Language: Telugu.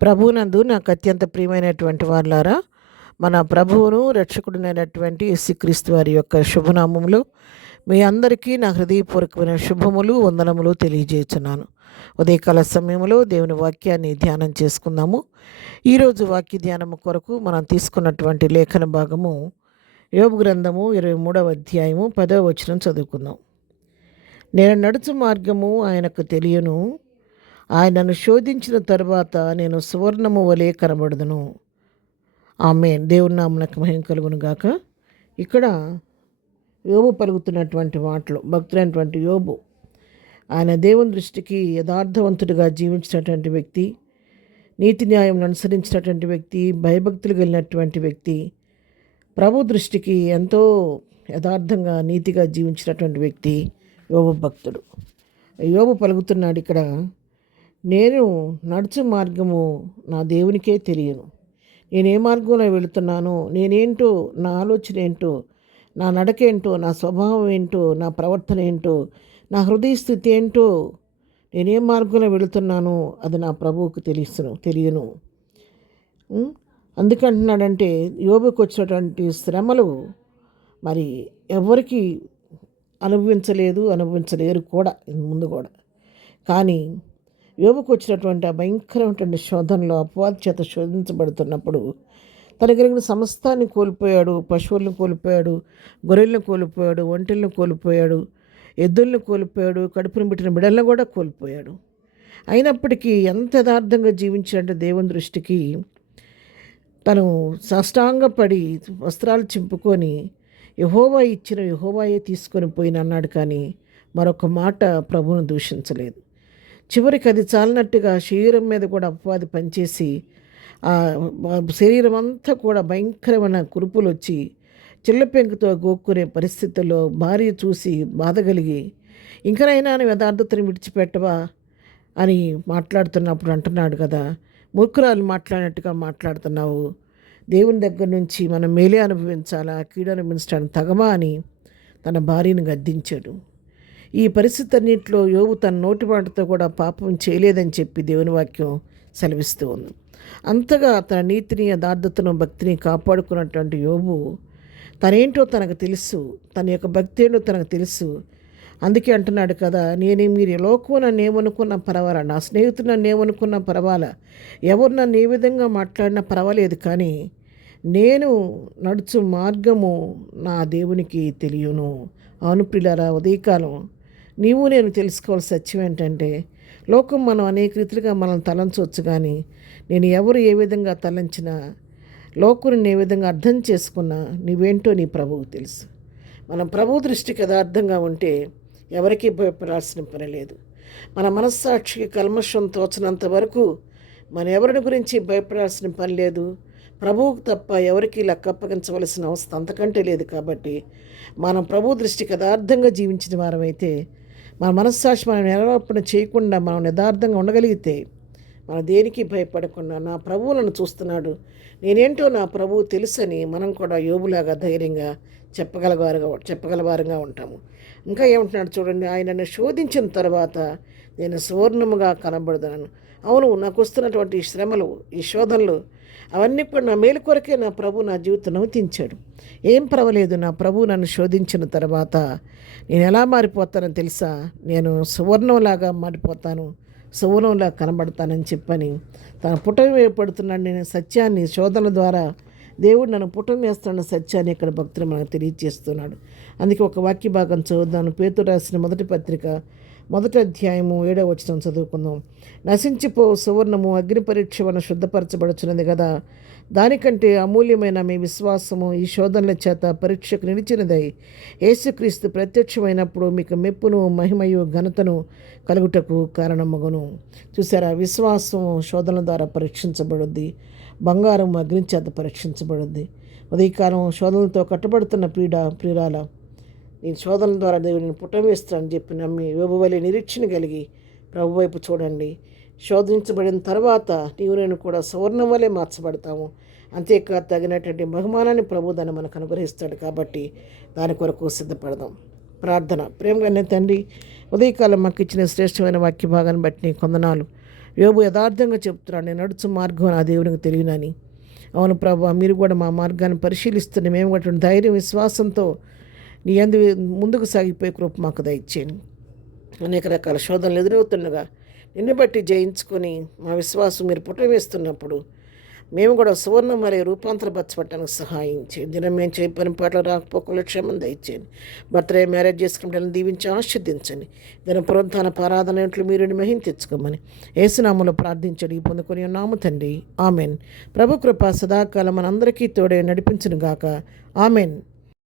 ప్రభువునందు నాకు అత్యంత ప్రియమైనటువంటి వాళ్ళారా, మన ప్రభువును రక్షకుడునైనటువంటి యేసుక్రీస్తు వారి యొక్క శుభనామములు మీ అందరికీ నా హృదయపూర్వకమైన శుభములు వందనములు తెలియజేస్తున్నాను. ఉదయకాల సమయంలో దేవుని వాక్యాన్ని ధ్యానం చేసుకుందాము. ఈరోజు వాక్య ధ్యానము కొరకు మనం తీసుకున్నటువంటి లేఖన భాగము యోబు గ్రంథము 23వ అధ్యాయము 10వ వచనం చదువుకుందాం. నేను నడుచు మార్గము ఆయనకు తెలియను, ఆయనను శోధించిన తరువాత నేను సువర్ణము వలె కనబడదును. ఆమేన్. దేవుని నామమునకు మహిమ కలుగును గాక. ఇక్కడ యోబు పలుకుతున్నటువంటి మాటలు, భక్తులైనటువంటి యోబు ఆయన దేవుని దృష్టికి యథార్థవంతుడిగా జీవించినటువంటి వ్యక్తి, నీతి న్యాయం అనుసరించినటువంటి వ్యక్తి, భయభక్తులు కలిగినటువంటి వ్యక్తి, ప్రభు దృష్టికి ఎంతో యథార్థంగా నీతిగా జీవించినటువంటి వ్యక్తి యోబు భక్తుడు. యోబు పలుకుతున్నాడు ఇక్కడ, నేను నడుచు మార్గము నా దేవునికే తెలియను. నేను ఏ మార్గంలో వెళుతున్నానో, నేనేంటో, నా ఆలోచన ఏంటో, నా నడకేంటో, నా స్వభావం ఏంటో, నా ప్రవర్తన ఏంటో, నా హృదయ స్థితి ఏంటో, నేనే మార్గంలో వెళుతున్నానో అది నా ప్రభువుకు తెలియను. అందుకంటున్నాడంటే యోబుకు వచ్చినటువంటి శ్రమలు మరి ఎవరికి అనుభవించలేరు కూడా ముందు కూడా. కానీ యోబుకు వచ్చినటువంటి ఆ భయంకరమైనటువంటి శోధనలో అపవాది చేత శోధించబడుతున్నప్పుడు తన కలిగిన సమస్తాన్ని కోల్పోయాడు. పశువులను కోల్పోయాడు, గొర్రెలను కోల్పోయాడు, ఒంటెలను కోల్పోయాడు, ఎద్దులను కోల్పోయాడు, కడుపును పెట్టిన బిడ్డలను కూడా కోల్పోయాడు. అయినప్పటికీ ఎంత యథార్థంగా జీవించాడంటే దేవుని దృష్టికి తను సాష్టాంగపడి వస్త్రాలు చింపుకొని యెహోవా ఇచ్చిన యెహోవాయే తీసుకొని పోయిన అన్నాడు. కానీ మరొక మాట ప్రభువును దూషించలేదు. చివరికి అది చాలినట్టుగా శరీరం మీద కూడా అపవాది పనిచేసి ఆ శరీరం అంతా కూడా భయంకరమైన కురుపులు వచ్చి చిల్లపెంకుతో గోక్కునే పరిస్థితుల్లో భార్య చూసి బాధ కలిగి ఇంకనైనా యథార్థతను విడిచిపెట్టవా అని మాట్లాడుతున్నప్పుడు అంటున్నాడు కదా, మూర్ఖురాలు మాట్లాడినట్టుగా మాట్లాడుతున్నావు, దేవుని దగ్గర నుంచి మనం మేలే అనుభవించాలా, కీడు అనుభవించడానికి తగమా అని తన భార్యను గద్దించాడు. ఈ పరిస్థితి అన్నింటిలో యోబు తన నోటి మాటతో కూడా పాపం చేయలేదని చెప్పి దేవుని వాక్యం సెలవిస్తూ ఉంది. అంతగా తన నీతిని, యథార్థతను, భక్తిని కాపాడుకున్నటువంటి యోబు తనేంటో తనకు తెలుసు, తన యొక్క భక్తి ఏంటో తనకు తెలుసు. అందుకే అంటున్నాడు కదా, మీరు లోకం నన్ను ఏమనుకున్నా పర్వాలా, నా స్నేహితుడు నన్ను ఏమనుకున్నా పర్వాలా, ఎవరు నన్ను ఏ విధంగా మాట్లాడినా పర్వాలేదు, కానీ నేను నడుచు మార్గము నా దేవునికి తెలియను. అవును ప్రియులారా, ఉదయకాలం నీవు నేను తెలుసుకోవాల్సిన సత్యం ఏంటంటే, లోకం మనం అనేక రీతిలుగా మనం తలంచవచ్చు, కానీ నేను ఎవరు ఏ విధంగా తలంచినా, లోకుని ఏ విధంగా అర్థం చేసుకున్నా నీవేంటో నీ ప్రభువుకు తెలుసు. మనం ప్రభు దృష్టికి యథార్థంగా ఉంటే ఎవరికీ భయపడాల్సిన పని లేదు. మన మనస్సాక్షికి కల్మషం తోచనంత వరకు మన ఎవరిని గురించి భయపడాల్సిన పని లేదు. ప్రభువుకు తప్ప ఎవరికి లెక్క అప్పగించవలసిన అవసరం అంతకంటే లేదు. కాబట్టి మనం ప్రభు దృష్టికి యథార్థంగా జీవించిన వారమైతే, మన మనస్సాక్షి మనం నిరవపణ చేయకుండా మనం యథార్థంగా ఉండగలిగితే, మన దేనికి భయపడకుండా నా ప్రభువు నన్ను చూస్తున్నాడు, నేనేంటో నా ప్రభువు తెలుసని మనం కూడా యోబులాగా ధైర్యంగా చెప్పగలవారుగా ఉంటాము. ఇంకా ఏమంటున్నాడు చూడండి, ఆయనను శోధించిన తర్వాత నేను సువర్ణముగా కనబడతాను. అవును, నాకు వస్తున్నటువంటి ఈ శ్రమలు, ఈ శోధనలు అవన్నీ కూడా నా మేలు కొరకే నా ప్రభు నా జీవితం నవ్వుతించాడు. ఏం పర్వాలేదు, నా ప్రభు నన్ను శోధించిన తర్వాత నేను ఎలా మారిపోతానని తెలుసా, నేను సువర్ణంలాగా మారిపోతాను, సువర్ణంలా కనబడతానని చెప్పని తన పుటమి వేయబడుతున్నాడు. నేను సత్యాన్ని శోధన ద్వారా దేవుడు నన్ను పుటం వేస్తున్న సత్యాన్ని ఇక్కడ భక్తులు మనకు తెలియజేస్తున్నాడు. అందుకే ఒక వాక్య భాగం చదువుదాను. పేతురు రాసిన మొదటి పత్రిక 1వ అధ్యాయము 7వ వచనం చదువుకుందాం. నశించిపో సువర్ణము అగ్ని పరీక్ష వలన శుద్ధపరచబడుచున్నది కదా, దానికంటే అమూల్యమైన మీ విశ్వాసము ఈ శోధనల చేత పరీక్షకు నిలిచినదై యేసుక్రీస్తు ప్రత్యక్షమైనప్పుడు మీకు మెప్పును, మహిమయు, ఘనతను కలుగుటకు కారణమగును. చూసారా, విశ్వాసం శోధనల ద్వారా పరీక్షించబడుద్ది, బంగారం అగ్ని చేత పరీక్షించబడుద్ది. ఉదయకాలం శోధనలతో కట్టబడుతున్న ప్రియురాల, నేను శోధనల ద్వారా దేవుడిని పుట్టవేస్తానని చెప్పి నమ్మి యోబు వలె నిరీక్షణ కలిగి ప్రభు వైపు చూడండి. శోధించబడిన తర్వాత నీవు నేను కూడా సువర్ణం వలె మార్చబడతాము. అంతేకాదు తగినటువంటి బహుమానాన్ని ప్రభు దాన్ని మనకు అనుగ్రహిస్తాడు. కాబట్టి దాని కొరకు సిద్ధపడదాం. ప్రార్థన. ప్రేమగా తండ్రి, ఉదయకాలం మాకు ఇచ్చిన శ్రేష్టమైన వాక్య భాగాన్ని బట్టి నీ కొందనాలు. యోబు యథార్థంగా చెప్తున్నాడు, నేను నడుచు మార్గం నా దేవునికి తెలియనని. అవును ప్రభా, మీరు కూడా మా మార్గాన్ని పరిశీలిస్తున్న మేము కూడా ధైర్యం విశ్వాసంతో నీ అందు ముందుకు సాగిపోయే కృప మాకు దయచేయండి. అనేక రకాల శోధనలు ఎదురవుతుండగా నిన్ను బట్టి జయించుకొని మా విశ్వాసం మీరు పుట్టవేస్తున్నప్పుడు మేము కూడా సువర్ణ మరియు రూపాంతరపరచబట్టడానికి సహాయం చేయండి. దినం మేము చేయ పని పాటలు రాకపోకలు క్షేమం దయచేయండి. బర్త్డే మ్యారేజ్ చేసుకుంటే దీవించి ఆశీర్దించండి. దిన పునరుత్థాన ఆరాధన ఇంట్లో మీరు మహిమ తెచ్చుకోమని యేసునామములో ప్రార్థించండి పొందుకొని ఉన్నాము తండ్రి. ఆమెన్. ప్రభు కృప సదాకాలం మనందరికీ తోడే నడిపించును గాక. ఆమెన్.